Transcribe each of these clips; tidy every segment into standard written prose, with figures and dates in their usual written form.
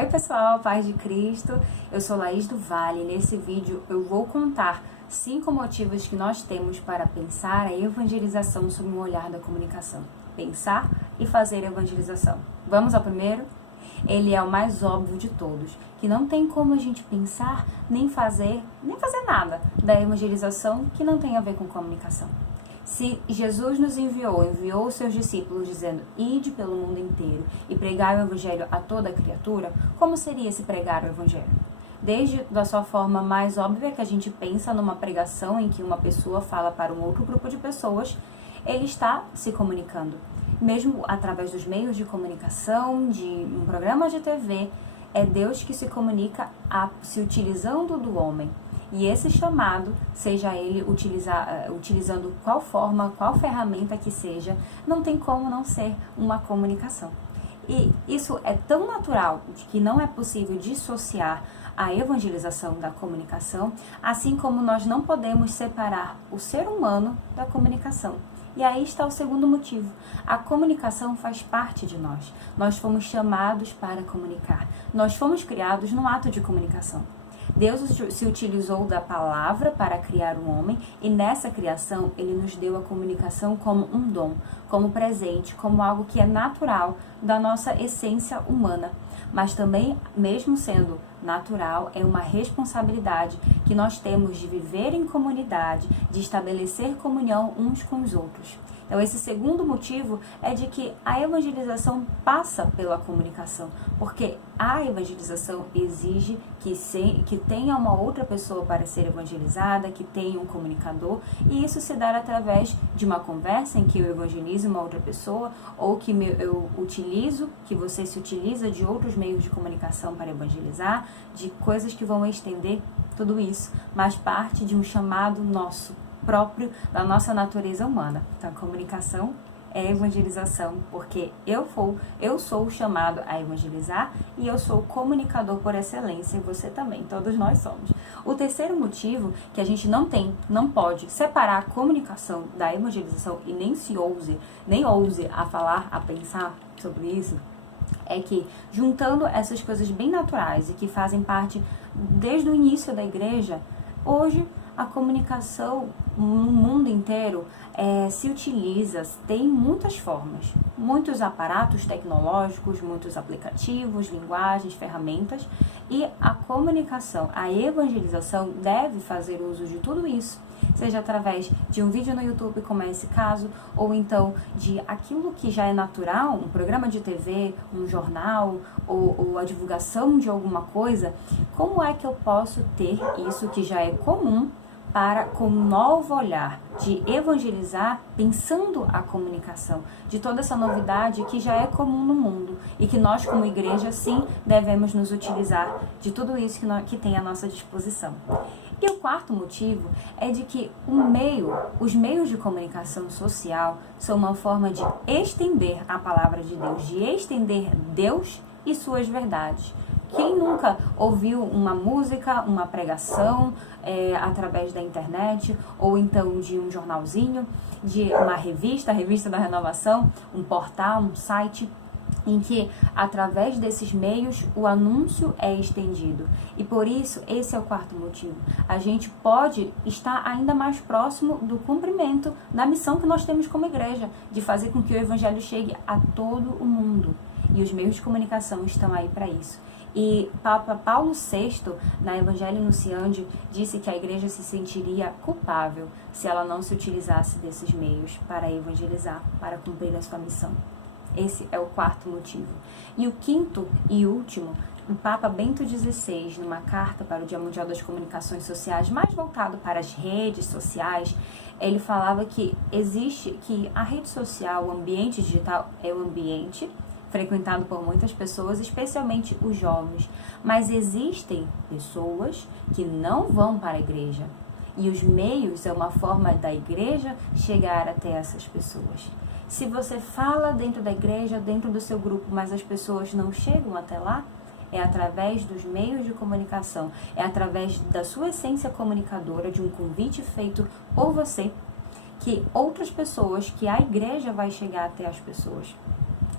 Oi pessoal, paz de Cristo, eu sou Laís do Vale e nesse vídeo eu vou contar 5 motivos que nós temos para pensar a evangelização sob um olhar da comunicação. Pensar e fazer evangelização. Vamos ao primeiro? Ele é o mais óbvio de todos, que não tem como a gente pensar nem fazer nada da evangelização que não tem a ver com comunicação. Se Jesus nos enviou os seus discípulos dizendo, ide pelo mundo inteiro e pregai o evangelho a toda criatura, como seria esse pregar o evangelho? Desde da sua forma mais óbvia que a gente pensa numa pregação em que uma pessoa fala para um outro grupo de pessoas, ele está se comunicando. Mesmo através dos meios de comunicação, de um programa de TV, é Deus que se comunica se utilizando do homem. E esse chamado, seja ele utilizando qual forma, qual ferramenta que seja, não tem como não ser uma comunicação. E isso é tão natural que não é possível dissociar a evangelização da comunicação, assim como nós não podemos separar o ser humano da comunicação. E aí está o segundo motivo. A comunicação faz parte de nós. Nós fomos chamados para comunicar. Nós fomos criados no ato de comunicação. Deus se utilizou da palavra para criar o homem e nessa criação ele nos deu a comunicação como um dom, como presente, como algo que é natural da nossa essência humana. Mas também, mesmo sendo natural, é uma responsabilidade que nós temos de viver em comunidade, de estabelecer comunhão uns com os outros. Então, esse segundo motivo é de que a evangelização passa pela comunicação, porque a evangelização exige que tenha uma outra pessoa para ser evangelizada, que tenha um comunicador, e isso se dá através de uma conversa em que eu evangelizo uma outra pessoa, ou que que você se utiliza de outros meios de comunicação para evangelizar, de coisas que vão estender tudo isso, mas parte de um chamado nosso, próprio da nossa natureza humana. Então, a comunicação é evangelização, porque eu sou chamado a evangelizar e eu sou comunicador por excelência, e você também, todos nós somos. O terceiro motivo que a gente não pode separar a comunicação da evangelização e nem ouse a falar, a pensar sobre isso, é que juntando essas coisas bem naturais e que fazem parte desde o início da igreja, hoje a comunicação no mundo inteiro se utiliza, tem muitas formas, muitos aparatos tecnológicos, muitos aplicativos, linguagens, ferramentas, e a comunicação, a evangelização deve fazer uso de tudo isso, seja através de um vídeo no YouTube, como é esse caso, ou então de aquilo que já é natural, um programa de TV, um jornal, ou a divulgação de alguma coisa. Como é que eu posso ter isso que já é comum para, com um novo olhar, de evangelizar, pensando a comunicação, de toda essa novidade que já é comum no mundo e que nós, como igreja, sim, devemos nos utilizar de tudo isso que tem à nossa disposição. E o quarto motivo é de que os meios de comunicação social são uma forma de estender a palavra de Deus, de estender Deus e suas verdades. Quem nunca ouviu uma música, uma pregação através da internet, ou então de um jornalzinho, de uma revista, a Revista da Renovação, um portal, um site, em que, através desses meios, o anúncio é estendido. E por isso, esse é o quarto motivo. A gente pode estar ainda mais próximo do cumprimento da missão que nós temos como igreja, de fazer com que o evangelho chegue a todo o mundo. E os meios de comunicação estão aí para isso. E Papa Paulo VI, na Evangelho Nunciandi, disse que a igreja se sentiria culpável se ela não se utilizasse desses meios para evangelizar, para cumprir a sua missão. Esse é o quarto motivo. E o quinto e último, o Papa Bento XVI, numa carta para o Dia Mundial das Comunicações Sociais, mais voltado para as redes sociais, ele falava que a rede social, o ambiente digital, é um ambiente frequentado por muitas pessoas, especialmente os jovens. Mas existem pessoas que não vão para a igreja. E os meios é uma forma da igreja chegar até essas pessoas. Se você fala dentro da igreja, dentro do seu grupo, mas as pessoas não chegam até lá, é através dos meios de comunicação, é através da sua essência comunicadora, de um convite feito por você, que outras pessoas, que a igreja vai chegar até as pessoas.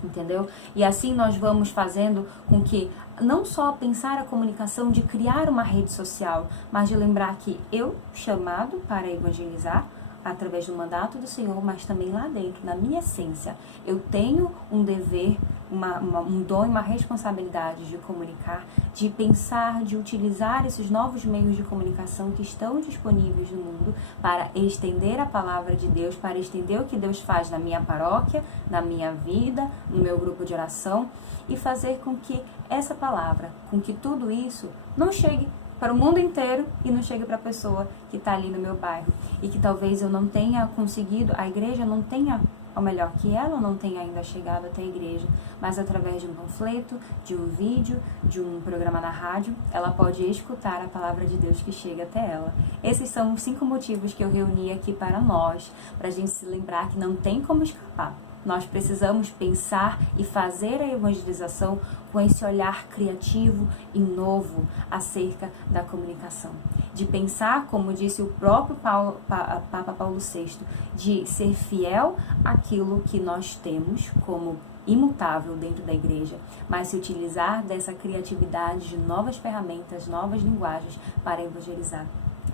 Entendeu? E assim nós vamos fazendo com que não só pensar a comunicação de criar uma rede social, mas de lembrar que eu, chamado para evangelizar, através do mandato do Senhor, mas também lá dentro, na minha essência, eu tenho um dever, um dom e uma responsabilidade de comunicar, de pensar, de utilizar esses novos meios de comunicação que estão disponíveis no mundo para estender a palavra de Deus, para estender o que Deus faz na minha paróquia, na minha vida, no meu grupo de oração, e fazer com que essa palavra, com que tudo isso não chegue para o mundo inteiro e não chegue para a pessoa que está ali no meu bairro. E que talvez eu não tenha conseguido, a igreja não tenha, ou melhor, que ela não tenha ainda chegado até a igreja, mas através de um panfleto, de um vídeo, de um programa na rádio, ela pode escutar a palavra de Deus que chega até ela. Esses são os 5 motivos que eu reuni aqui para nós, para a gente se lembrar que não tem como escapar. Nós precisamos pensar e fazer a evangelização com esse olhar criativo e novo acerca da comunicação. De pensar, como disse o próprio Papa Paulo VI, de ser fiel àquilo que nós temos como imutável dentro da igreja, mas se utilizar dessa criatividade de novas ferramentas, novas linguagens para evangelizar.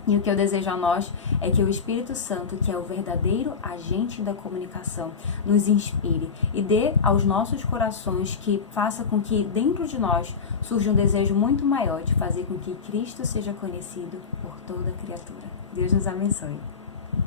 E o que eu desejo a nós é que o Espírito Santo, que é o verdadeiro agente da comunicação, nos inspire e dê aos nossos corações que faça com que dentro de nós surja um desejo muito maior de fazer com que Cristo seja conhecido por toda a criatura. Deus nos abençoe.